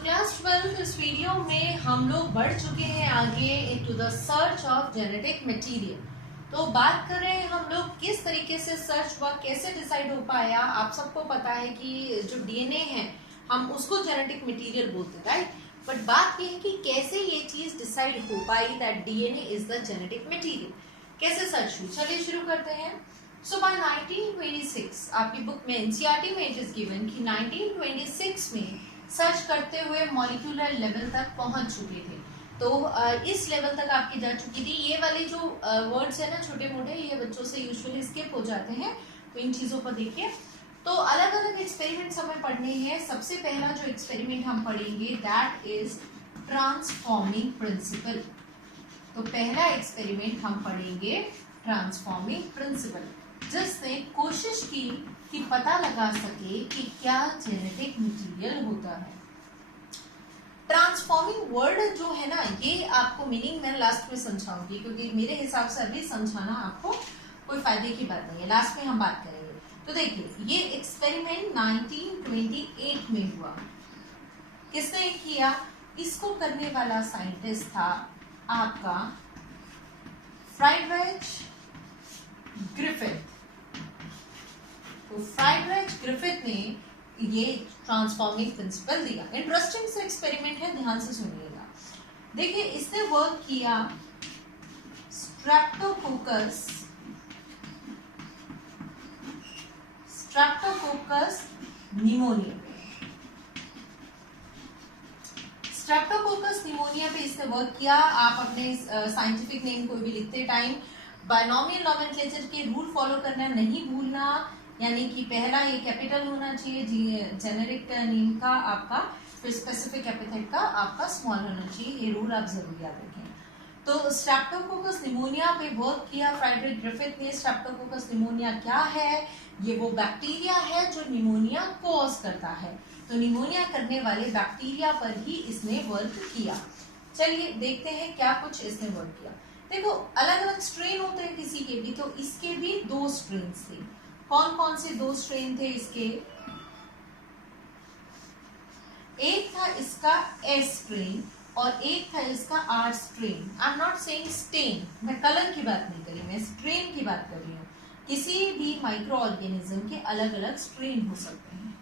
Class 12 इस video में हम लोग बढ़ चुके हैं आगे into the search of genetic material. तो बात कर रहे हैं हम लोग किस तरीके से सर्च हुआ, कैसे डिसाइड हो पाया। आप सबको पता है कि जो डीएनए है हम उसको जेनेटिक मटेरियल बोलते हैं, राइट। बट बात यह है कि कैसे ये चीज डिसाइड हो पाई that DNA is the genetic material, कैसे सर्च हुई। चलिए शुरू करते हैं। सो बाय 1926 आपकी बुक में एनसीईआरटी में इट इज गिवन कि 1926 में सर्च करते हुए मॉलिक्यूलर लेवल तक पहुंच चुके थे। तो इस लेवल तक आपकी जा चुकी थी। ये वाले जो वर्ड्स है ना छोटे मोटे, ये बच्चों से यूजुअली स्किप हो जाते हैं, तो इन चीजों पर देखिए। तो अलग अलग एक्सपेरिमेंट्स हमें पढ़ने हैं। सबसे पहला जो एक्सपेरिमेंट हम पढ़ेंगे दैट इज ट्रांसफॉर्मिंग प्रिंसिपल। तो पहला एक्सपेरिमेंट हम पढ़ेंगे ट्रांसफॉर्मिंग प्रिंसिपल, जिसने कोशिश की कि पता लगा सके कि क्या जेनेटिक मटेरियल होता है। ट्रांसफॉर्मिंग वर्ड जो है ना, ये आपको मीनिंग मैं लास्ट में समझाऊंगी, क्योंकि मेरे हिसाब से अभी समझाना आपको कोई फायदे की बात नहीं है, लास्ट में हम बात करेंगे। तो देखिए, ये एक्सपेरिमेंट 1928 में हुआ। किसने किया? इसको करने वाला साइंटिस्ट था आपका फ्राइडरिच ग्रिफिथ। तो फ्राइडरिच ग्रिफिथ ने ये ट्रांसफॉर्मिंग प्रिंसिपल दिया। इंटरेस्टिंग से एक्सपेरिमेंट है, ध्यान से सुनिएगा। देखिए, इसने वर्क किया स्ट्रेप्टोकोकस निमोनिया पे। स्ट्रेप्टोकोकस निमोनिया पे इसने वर्क किया। आप अपने साइंटिफिक नेम कोई भी लिखते टाइम बायनोमियल नोमेनक्लेचर के रूल फॉलो करना नहीं भूलना, यानी कि पहला ये कैपिटल होना चाहिए जेनेरिक नेम का आपका, फिर स्पेसिफिक एपिथेट का आपका स्मॉल होना चाहिए। ये रूल आप जरूर याद रखें। तो स्ट्रेप्टोकोकस निमोनिया पे वर्क किया फ्राइडरिच ग्रिफिथ ने। स्ट्रेप्टोकोकस निमोनिया क्या है? ये वो बैक्टीरिया है जो निमोनिया कॉज करता है। तो निमोनिया करने वाले बैक्टीरिया पर ही इसने वर्क किया। चलिए देखते हैं क्या कुछ इसने वर्क किया। देखो, अलग अलग स्ट्रेन होते हैं किसी के भी, तो इसके भी 2 स्ट्रेन थे। कौन कौन से 2 स्ट्रेन थे इसके? एक था इसका एस स्ट्रेन और एक था इसका R strain. I am not saying stain, मैं कलर की बात नहीं करी, मैं स्ट्रेन की बात कर रही हूँ। किसी भी माइक्रो ऑर्गेनिज्म के अलग अलग स्ट्रेन हो सकते हैं।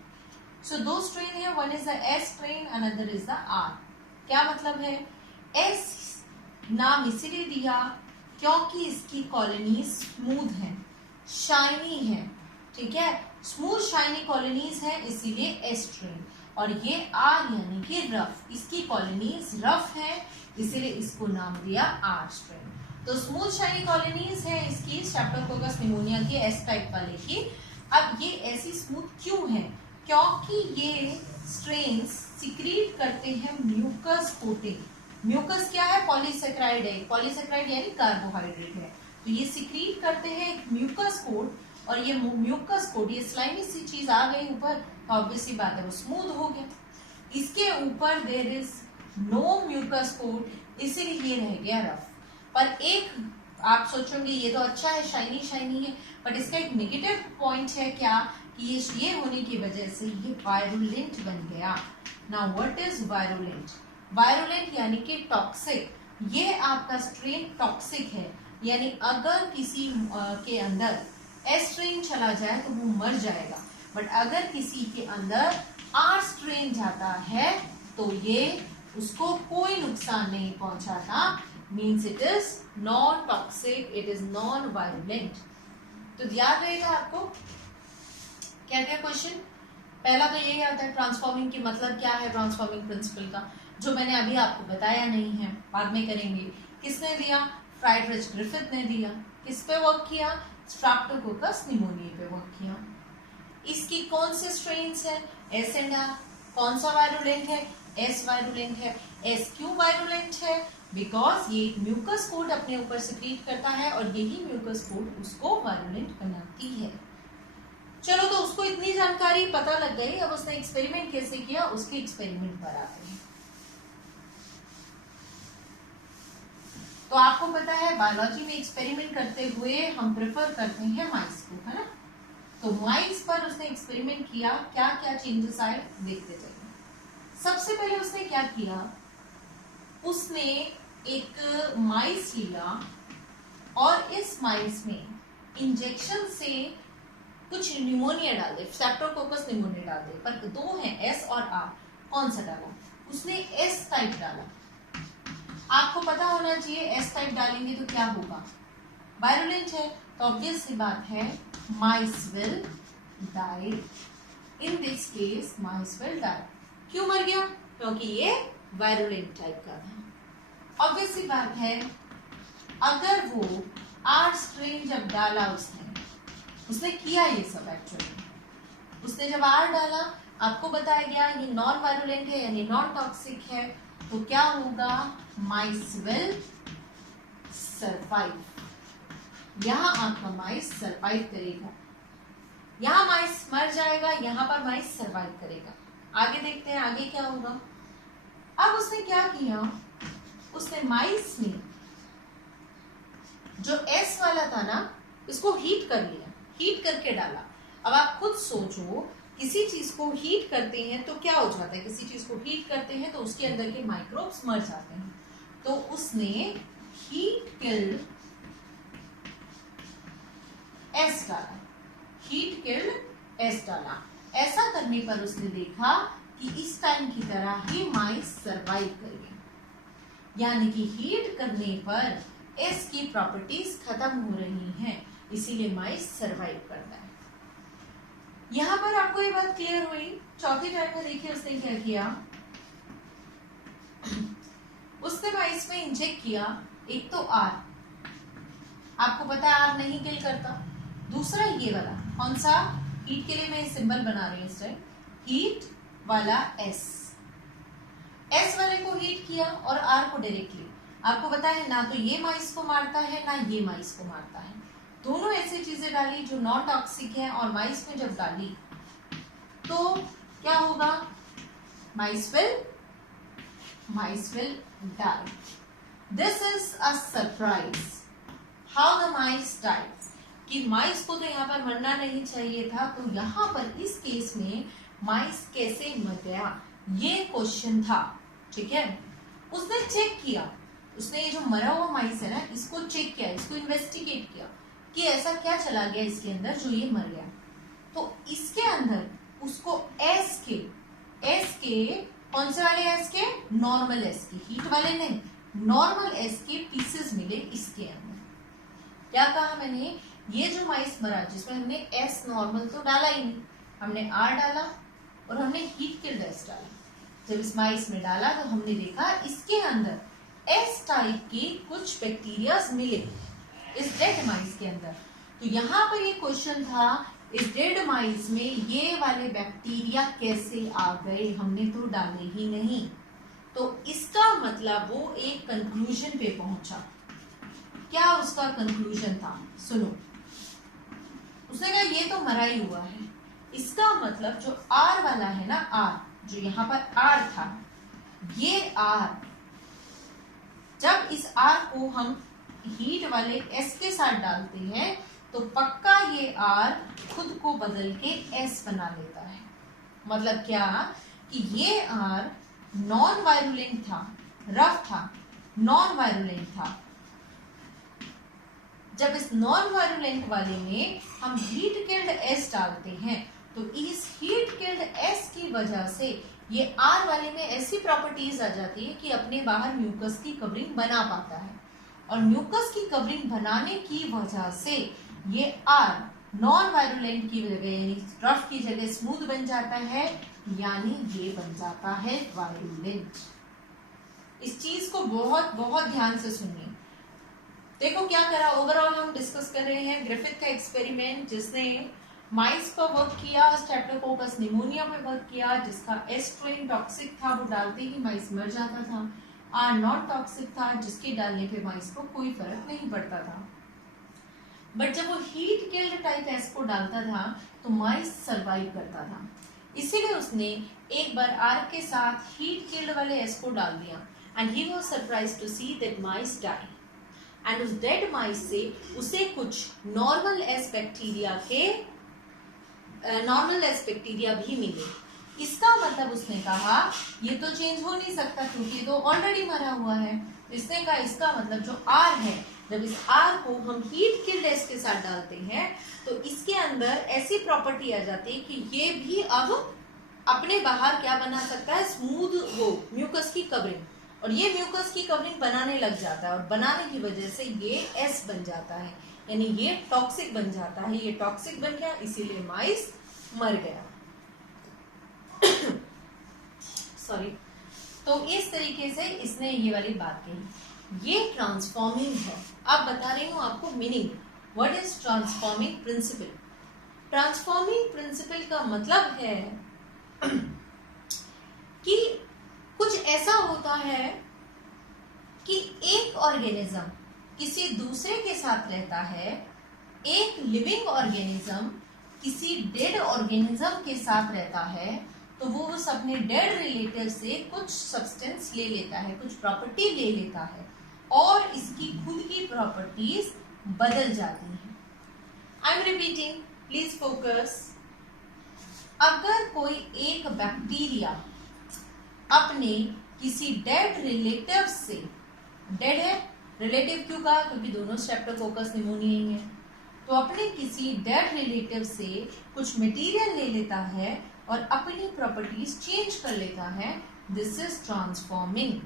सो 2 स्ट्रेन है, one is the S strain, another is the R. क्या मतलब है? एस नाम इसीलिए दिया क्योंकि इसकी कॉलोनीज स्मूथ है, शाइनी है, ठीक है। स्मूथ शाइनी कॉलोनीज है, इसीलिए एस स्ट्रेन। और ये आर यानी कि रफ, इसकी कॉलोनीज रफ है, इसीलिए इसको नाम दिया आर स्ट्रेन। तो स्मूथ शाइनी कॉलोनीज है इसकी स्ट्रेप्टोकोकस निमोनिया की, एस टाइप वाले की। अब ये ऐसी स्मूथ क्यों है? क्योंकि ये स्ट्रेन्स सिक्रीट करते हैं म्यूकस कोटिंग। म्यूकस क्या है? पॉलीसेक्राइड है। पॉलीसेक्राइड यानी कार्बोहाइड्रेट है। तो ये सिक्रीट करते हैं एक म्यूकस कोट, और ये म्यूकस कोट, ये स्लाइमी सी चीज आ गई ऊपर, तो ऑब्वियसली बात है वो स्मूथ हो गया। इसके ऊपर there is no mucus coat, इसीलिए ये रह गया रफ। पर एक आप सोचोगे ये तो अच्छा है, शाइनी शाइनी है, बट इसका एक नेगेटिव पॉइंट है क्या कि ये होने की वजह से ये वायरुलेंट बन गया। Now what is virulent? Virulent यानी कि टॉक्सिक। ये आपका स्ट्रेन टॉक्सिक है, यानी अगर किसी के अंदर एस स्ट्रेन चला जाए तो वो मर जाएगा, बट अगर किसी के अंदर आर स्ट्रेन जाता है तो ये उसको कोई नुकसान नहीं पहुंचाता। Means it is non toxic, it is non virulent. तो याद रहेगा आपको क्या क्या क्वेश्चन। पहला तो यही आता है ट्रांसफॉर्मिंग की मतलब क्या है, ट्रांसफॉर्मिंग प्रिंसिपल का, जो मैंने अभी आपको बताया नहीं है, बाद में करेंगे। किसने दिया? फ्राइडरिच ग्रिफिथ ने दिया। किस पे वर्क किया? स्ट्रेप्टोकोकस निमोनिया पे वर्क किया। इसकी कौन से स्ट्रेन्स है? S and R. कौन सा वायरुलेंट है? एस वायरुलेंट है। एस क्यों वायरुलेंट है? बिकॉज ये म्यूकस कोट अपने ऊपर सिक्रीट करता है, और यही म्यूकस कोट उसको वायरुलेंट बनाती है। चलो, तो उसको इतनी जानकारी पता लग गई। अब उसने एक्सपेरिमेंट कैसे किया, उसके एक्सपेरिमेंट पर आते हैं। तो आपको पता है बायोलॉजी में एक्सपेरिमेंट करते हुए हम प्रेफर करते हैं माइस को, है ना। तो माइस पर उसने एक्सपेरिमेंट किया, क्या क्या चेंजेस आए देखते चलिए। सबसे पहले उसने क्या किया, उसने एक माइस लिया और इस माइस में इंजेक्शन से कुछ निमोनिया डाल दे, स्ट्रेप्टोकोकस निमोनिया डाल दे, पर दो हैं एस और आर, कौन सा डाला, उसने एस टाइप डाला। आपको पता होना चाहिए एस टाइप डालेंगे तो क्या होगा, वायरुलेंट है, तो ऑब्वियस सी बात है mice will die, in this case mice will die. क्यों मर गया, क्योंकि ये वायरुलेंट टाइप का था। ऑब्वियस सी बात है अगर वो आर स्ट्रेन जब डाला उसने किया ये सब एक्चुअली, उसने जब आर डाला आपको बताया गया ये नॉन वायरुलेंट है यानी नॉन टॉक्सिक है, तो क्या होगा, माइस विल सरवाइव, यहां आपका माइस सरवाइव करेगा, यहां माइस मर जाएगा, यहां पर माइस सरवाइव करेगा। आगे देखते हैं आगे क्या होगा। अब उसने क्या किया, उसने माइस में जो एस वाला था ना इसको हीट कर लिया, हीट करके डाला। अब आप खुद सोचो किसी चीज को हीट करते हैं तो क्या हो जाता है, किसी चीज को हीट करते हैं तो उसके अंदर के माइक्रोब्स मर जाते हैं, तो उसने हीट किल्ड एस डाला, हीट किल्ड एस डाला। ऐसा करने पर उसने देखा कि इस टाइम की तरह ही माइस सरवाइव करेंगे, यानी कि हीट करने पर एस की प्रॉपर्टीज खत्म हो रही हैं, इसीलिए माइस सरवाइव करता है। यहां पर आपको ये बात क्लियर हुई। चौथी टाइम में देखिए उसने क्या किया, उसने माइस में इंजेक्ट किया, एक तो आर, आपको पता है आर नहीं किल करता, दूसरा ये वाला कौन सा, हीट के लिए मैं सिंबल बना रही हूँ इस टाइम, हीट वाला एस, एस वाले को हीट किया और आर को डायरेक्टली, आपको पता है ना तो ये माइस को मारता है ना ये माइस को मारता है, दोनों ऐसी चीजें डाली जो नॉन टॉक्सिक है, और माइस में जब डाली तो क्या होगा, mice will die. This is a surprise, how the mice died, कि माइस को तो यहाँ पर मरना नहीं चाहिए था, तो यहाँ पर इस केस में माइस कैसे मर गया ये क्वेश्चन था, ठीक है। उसने चेक किया, उसने ये जो मरा हुआ माइस है ना इसको चेक किया, इसको इन्वेस्टिगेट किया कि ऐसा क्या चला गया इसके अंदर जो ये मर गया, तो इसके अंदर उसको एस के कौन से वाले एस के, नॉर्मल एस के, हीट वाले नहीं, नॉर्मल एस के पीसेस मिले इसके अंदर। क्या कहा मैंने, ये जो माइस मरा जिसमें हमने एस नॉर्मल तो डाला ही नहीं, हमने आर डाला और हमने हीट किल्ड एस डाला, जब इस माइस में डाला तो हमने देखा इसके अंदर एस टाइप के कुछ बैक्टीरियाज मिले इस डेड माइस के अंदर। तो यहाँ पर ये क्वेश्चन था इस डेड माइस में ये वाले बैक्टीरिया कैसे आ गए, हमने तो डाले ही नहीं, तो इसका मतलब वो एक कंक्लूजन पे पहुंचा। क्या उसका कंक्लूजन था, सुनो, उसने कहा ये तो मरा ही हुआ है, इसका मतलब जो आर वाला है ना, आर जो यहाँ पर आर था, ये आर जब इस आर को हम हीट वाले एस के साथ डालते हैं तो पक्का ये आर खुद को बदल के एस बना लेता है। मतलब क्या कि ये आर नॉन वायरुलेंट था, रफ था, नॉन वायरुलेंट था, जब इस नॉन वायरुलेंट वाले में हम हीट किल्ड एस डालते हैं तो इस हीट किल्ड एस की वजह से ये आर वाले में ऐसी प्रॉपर्टीज आ जाती है कि अपने बाहर म्यूकस की कवरिंग बना पाता है, और म्यूकस की कवरिंग बनाने की वजह से ये आर नॉन वायरुलेंट की जगह यानी रफ की जगह स्मूथ बन जाता है, यानी ये बन जाता है वायरुलेंट। इस चीज को बहुत बहुत ध्यान से सुनिए। देखो क्या करा, ओवरऑल हम डिस्कस कर रहे हैं ग्रिफिथ का एक्सपेरिमेंट जिसने माइस पर वर्क किया, स्ट्रेप्टोकोकस निमोनिया पे वर्क किया, जिसका एस स्ट्रेन टॉक्सिक था, वो डालते ही माइस मर जाता था, आर नॉट टॉक्सिक था, जिसके डालने पे माइस को कोई फर्क नहीं पड़ता था। बट जब वो हीट किल्ड टाइप एस को डालता था तो माइस सरवाइव करता था, इसीलिए उसने एक बार आर के साथ हीट किल्ड वाले एस को डाल दिया, and he was surprised to see that mice die, and उस डेड माइस से उसे कुछ नॉर्मल एस बैक्टीरिया भी मिले। इसका मतलब उसने कहा ये तो चेंज हो नहीं सकता क्योंकि ये तो ऑलरेडी मरा हुआ है। तो इसने कहा इसका मतलब जो R है, जब इस R को हम हीट किल्ड एस के साथ डालते हैं तो इसके अंदर ऐसी प्रॉपर्टी आ जाती है कि ये भी अब अपने बाहर क्या बना सकता है, स्मूथ वो म्यूकस की कवरिंग, और ये म्यूकस की कवरिंग बनाने लग जाता है और बनाने की वजह से ये एस बन जाता है, यानी ये टॉक्सिक बन जाता है। ये टॉक्सिक बन गया इसीलिए माइस मर गया। सॉरी। तो इस तरीके से इसने ये वाली बात कही। ये ट्रांसफॉर्मिंग है। अब बता रही हूं आपको meaning, what is transforming principle. Transforming principle का मतलब है कि कुछ ऐसा होता है कि एक ऑर्गेनिज्म किसी दूसरे के साथ रहता है, एक लिविंग ऑर्गेनिज्म किसी डेड ऑर्गेनिज्म के साथ रहता है, तो वो उस अपने डेड रिलेटिव से कुछ सब्सटेंस ले लेता है, कुछ प्रॉपर्टी ले लेता है और इसकी खुद की प्रॉपर्टीज बदल जाती हैं। I am repeating, please focus. अगर कोई एक बैक्टीरिया अपने किसी डेड रिलेटिव से, डेड है रिलेटिव क्यों कहा, क्योंकि दोनों स्ट्रेप्टोकोकस निमोनिया ही है, तो अपने किसी डेड रिलेटिव से कुछ मटेरियल ले लेता है और अपनी प्रॉपर्टीज चेंज कर लेता है, दिस इज ट्रांसफॉर्मिंग।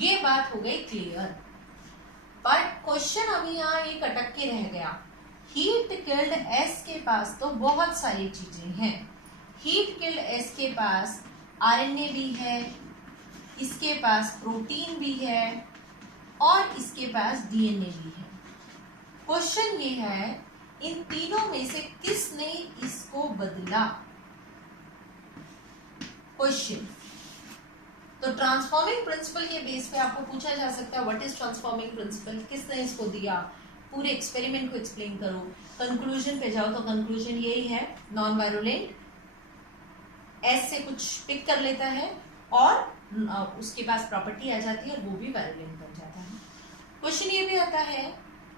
ये बात हो गई क्लियर। बट क्वेश्चन अभी यहाँ एक अटक के रह गया। हीट किल्ड एस के पास तो बहुत सारी चीजें हैं। हीट किल्ड एस के पास आरएनए भी है, इसके पास प्रोटीन भी है और इसके पास डीएनए भी है। क्वेश्चन ये है इन तीनों में से किसने इसको बदला। क्वेश्चन तो ट्रांसफॉर्मिंग प्रिंसिपल के बेस पे आपको पूछा जा सकता है व्हाट इज ट्रांसफॉर्मिंग प्रिंसिपल, किसने इसको दिया, पूरे एक्सपेरिमेंट को एक्सप्लेन करो। कंक्लूजन पे जाओ तो कंक्लूजन यही है, नॉन वायरुलेंट, एस से कुछ पिक कर लेता है और उसके पास प्रॉपर्टी आ जाती है और वो भी वायरुलेंट बन जाता है। क्वेश्चन ये भी आता है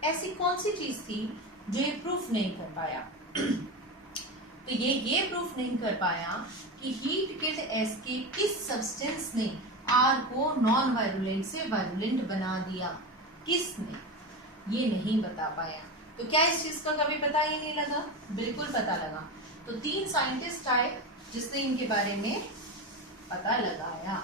ऐसी कौन सी चीज थी जो ये प्रूफ नहीं कर पाया। तो ये प्रूफ नहीं कर पाया कि हीट किल्ड एस के किस सब्सटेंस ने आर को नॉन वायरुलेंट से वायरुलेंट बना दिया, किसने, ये नहीं बता पाया। तो क्या इस चीज का कभी पता ही नहीं लगा, बिल्कुल पता लगा। तो 3 साइंटिस्ट आए जिसने इनके बारे में पता लगाया।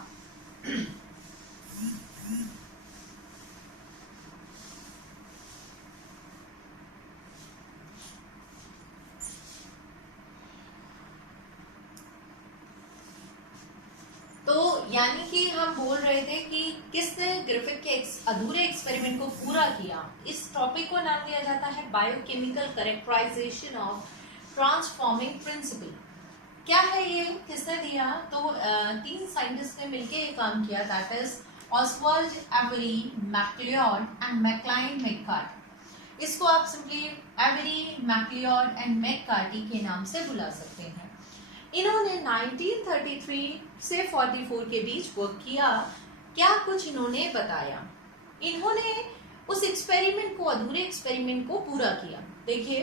तो यानी कि हम बोल रहे थे कि किसने ग्रिफिथ के अधूरे एक्सपेरिमेंट को पूरा किया। इस टॉपिक को नाम दिया जाता है biochemical characterization of transforming principle. क्या है ये, किसने दिया, तो 3 साइंटिस्ट ने मिलकर ये काम किया, that is Oswald Avery, MacLeod and Maclyn McCarty. इसको आप simply Avery, MacLeod and McCarty के नाम से बुला सकते हैं। इन्होंने 1933 से 44 के बीच वर्क किया। क्या कुछ इन्होंने बताया, इन्होंने उस एक्सपेरिमेंट को, अधूरे एक्सपेरिमेंट को पूरा किया। देखिए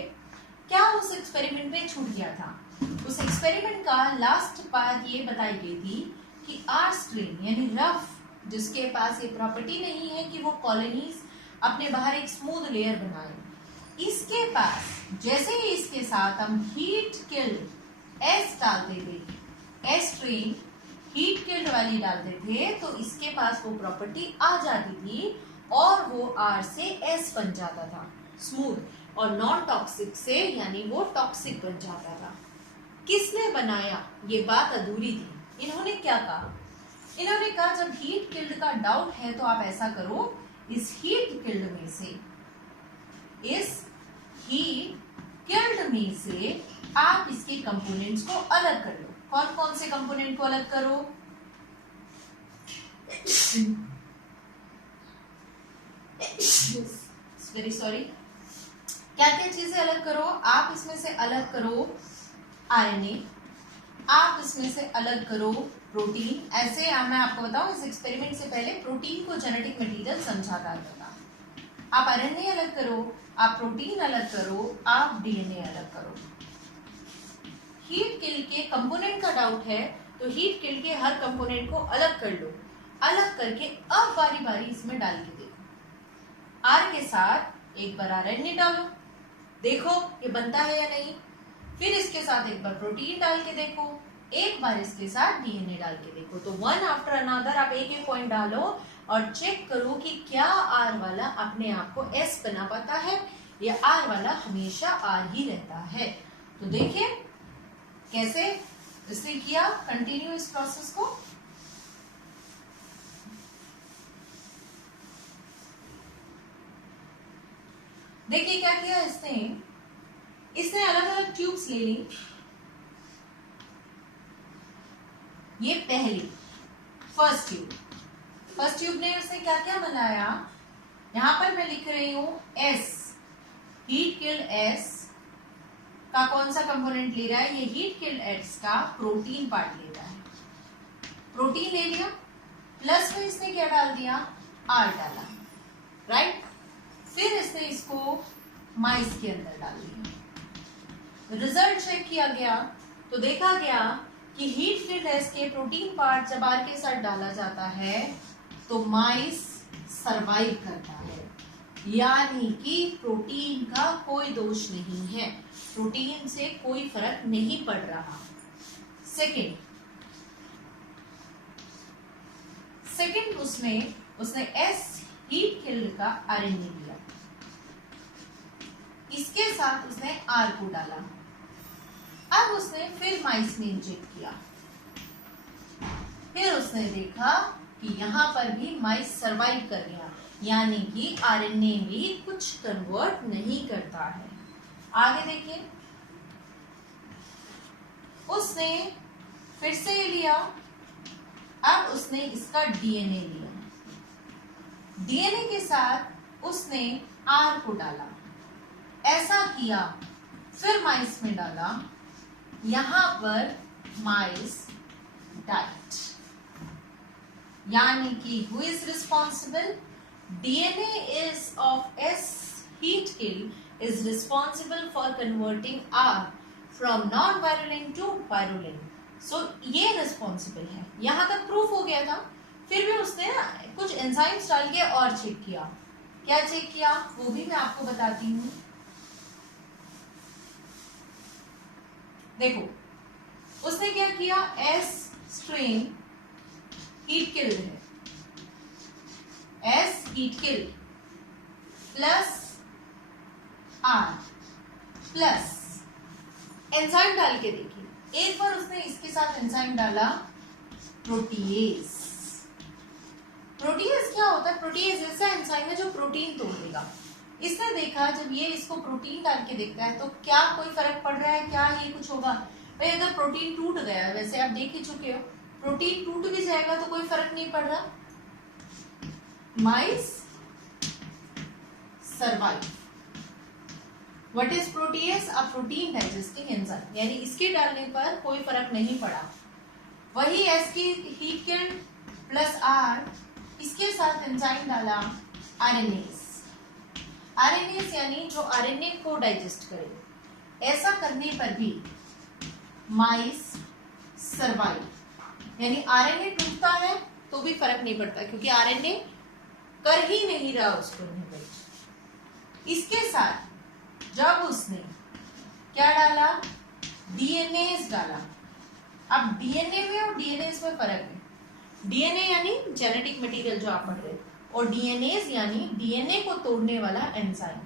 क्या उस एक्सपेरिमेंट में छूट गया था। उस एक्सपेरिमेंट का लास्ट बात ये बताई गई थी कि आर स्ट्रेन यानी रफ, जिसके पास ये प्रॉपर्टी नहीं है कि वो कॉलोनीज अपने बाहर एक स्मूथ लेयर बनाए, इसके पास जैसे ही इसके साथ हम हीट किल्ड एस डालते थे, एस स्ट्रेन हीट किल्ड वाली डालते थे, तो इसके पास वो प्रॉपर्टी आ जाती थी और वो आर से एस बन जाता था स्मूथ, और नॉन टॉक्सिक से यानी वो टॉक्सिक बन जाता था। किसने बनाया, ये बात अधूरी थी। इन्होंने क्या कहा, इन्होंने कहा जब हीट किल्ड का डाउट है तो आप ऐसा करो, इस हीट किल्ड में से, इस हीट किल्ड में से आप इसके कंपोनेंट्स को अलग कर लो। कौन कौन से कंपोनेंट को अलग करो, वेरी सॉरी, क्या क्या चीजें अलग करो। आप इसमें से अलग करो आरएनए, आप इसमें से अलग करो प्रोटीन। ऐसे मैं आपको बताऊं, इस एक्सपेरिमेंट से पहले प्रोटीन को जेनेटिक मटेरियल समझा जाता था। आप आरएनए अलग करो, आप प्रोटीन अलग करो, आप डीएनए अलग करो। हीट किल के कंपोनेंट का डाउट है तो हीट किल के हर कंपोनेंट को अलग कर लो, अलग करके अब बारी बारी इसमें डाल के देखो। आर के साथ एक बार आरएनए डालो, देखो ये बनता है या नहीं। फिर इसके साथ एक बार प्रोटीन डाल के देखो, एक बार इसके साथ डीएनए डाल के देखो। तो वन आफ्टर अनदर आप एक एक पॉइंट डालो और चेक करो कि क्या आर वाला अपने आप को एस बना पाता है या आर वाला हमेशा आर ही रहता है। तो देखिए कैसे इसने किया, कंटिन्यू इस प्रोसेस को। देखिए क्या किया इसने अलग अलग ट्यूब्स ले ली। ये पहली फर्स्ट ट्यूब ने उसने क्या क्या बनाया, यहां पर मैं लिख रही हूं एस, हीट किल्ड एस का कौन सा कंपोनेंट ले रहा है, ये हीट किल्ड एस का प्रोटीन पार्ट ले रहा है। प्रोटीन ले लिया, प्लस में इसने क्या डाल दिया, आर डाला, राइट। फिर इसने इसको माइस के अंदर डाल दिया। रिजल्ट चेक किया गया तो देखा गया कि हीट किल्ड एस के प्रोटीन पार्ट जब आर के साथ डाला जाता है तो माइस सरवाइव करता है, यानी कि प्रोटीन का कोई दोष नहीं है, प्रोटीन से कोई फर्क नहीं पड़ रहा। सेकंड उसने एस हीट किल्ड का आरएनए लिया, इसके साथ उसने आर को डाला। अब उसने फिर माइस में इंजेक्ट किया, फिर उसने देखा कि यहां पर भी माइस सरवाइव कर गया, यानी कि आरएनए भी कुछ कन्वर्ट नहीं करता है। आगे देखिए, उसने फिर से लिया, अब उसने इसका डीएनए लिया, डीएनए के साथ उसने आर को डाला, ऐसा किया, फिर माइस में डाला, यहां पर माइस डाइड, यानी कि who is responsible, DNA is of S heat kill is responsible for converting R from non virulent to virulent. So ये रिस्पॉन्सिबल है, यहां तक प्रूफ हो गया था। फिर भी उसने ना कुछ एंजाइम्स डाल के और चेक किया, क्या चेक किया वो भी मैं आपको बताती हूं। देखो उसने क्या किया, एस स्ट्रेन हीट किल्ड है, S heat killed plus R plus enzyme डाल के देखिए। एक बार उसने इसके साथ एंजाइम डाला प्रोटीएज। प्रोटीएज क्या होता है, प्रोटीएज ऐसा एंजाइम है जो प्रोटीन तोड़ देगा। इसने देखा जब ये इसको प्रोटीन डाल के देखता है तो क्या कोई फर्क पड़ रहा है, क्या ये कुछ होगा भाई। अगर प्रोटीन टूट गया, वैसे आप देख ही चुके हो, प्रोटीन टूट भी जाएगा तो कोई फर्क नहीं पड़ रहा, mice survive. What is protease, a protein digesting enzyme, यानी इसके डालने पर कोई फर्क नहीं पड़ा। वही एस की हीट किल्ड प्लस आर, इसके साथ एंजाइम डाला आरएनएस, आरएनएस यानी जो आरएनए को डाइजेस्ट करे। ऐसा करने पर भी माइस सर्वाइव, यानी आरएनए टूटता है तो भी फर्क नहीं पड़ता क्योंकि आरएनए कर ही नहीं रहा उसको इनहिबिट। इसके साथ जब उसने क्या डाला, डीएनए डाला। अब डीएनए में और डीएनएस में फर्क है, डीएनए यानी जेनेटिक मटेरियल जो आप पढ़ रहे हैं, और डीएनएस यानी डीएनए को तोड़ने वाला एंजाइम।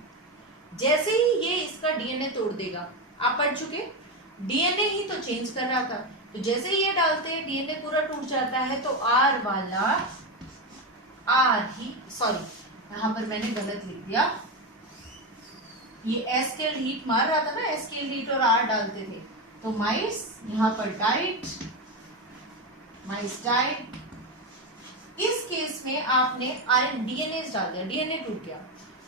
जैसे ही ये इसका डीएनए तोड़ देगा, आप पढ़ चुके, डीएनए ही तो चेंज कर रहा था, तो जैसे ही ये डालते हैं डीएनए पूरा टूट जाता है, तो आर वाला आर ही, सॉरी यहां पर मैंने गलत लिख दिया, ये एस के हीट मार रहा था ना, एस के हीट और आर डालते थे, तो माइस यहां पर डाइट, माइस डाइट। इस केस में आपने डीएनए डाल दिया, डीएनए टूट गया,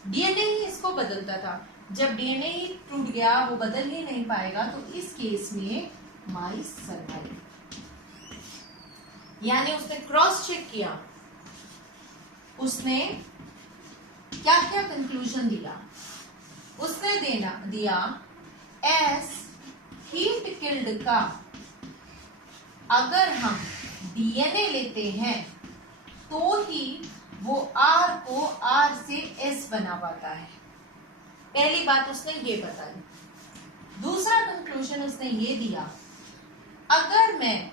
डीएनए ही इसको बदलता था। जब डीएनए ही टूट गया, वो बदल ही नहीं पाएगा, तो इस केस में माइस सर्वाइव। यानी उसने क्रॉस चेक किया, उसने क्या क्या कंक्लूजन दिया, उसने दिया एस हीट किल्ड का अगर हम डीएनए लेते हैं तो ही वो आर को आर से एस बना पाता है। पहली बात उसने ये बताई। दूसरा कंक्लूजन उसने ये दिया, अगर मैं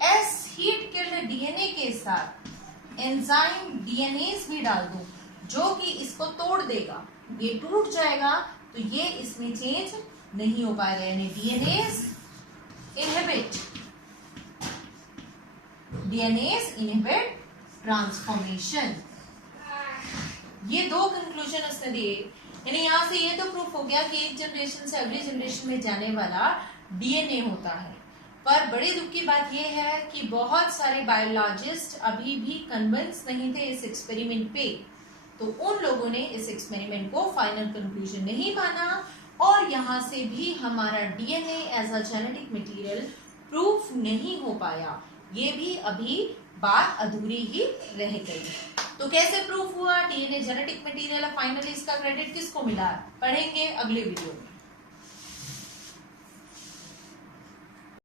एस हीट किल्ड डीएनए के साथ एंजाइम डीएनएस भी डाल दूं जो कि इसको तोड़ देगा, ये टूट जाएगा, तो ये इसमें चेंज नहीं हो पाएगा, यानी डीएनएस इनहिबिट ट्रांसफॉर्मेशन। ये दो कंक्लूजन उसने दिए, यानी यहां से ये तो प्रूफ हो गया कि एक जनरेशन से अगली जनरेशन में जाने वाला डीएनए होता है। पर बड़ी दुख की बात यह है कि बहुत सारे बायोलॉजिस्ट अभी भी कन्विंस नहीं थे इस एक्सपेरिमेंट पे, तो उन लोगों ने इस एक्सपेरिमेंट को फाइनल कंक्लूजन नहीं माना और यहाँ से भी हमारा DNA as a genetic material proof नहीं हो पाया। ये भी अभी बात अधूरी ही रह गई। तो कैसे प्रूफ हुआ डीएनए जेनेटिक मटेरियल, फाइनली इसका क्रेडिट किसको मिला, पढ़ेंगे अगले वीडियो में।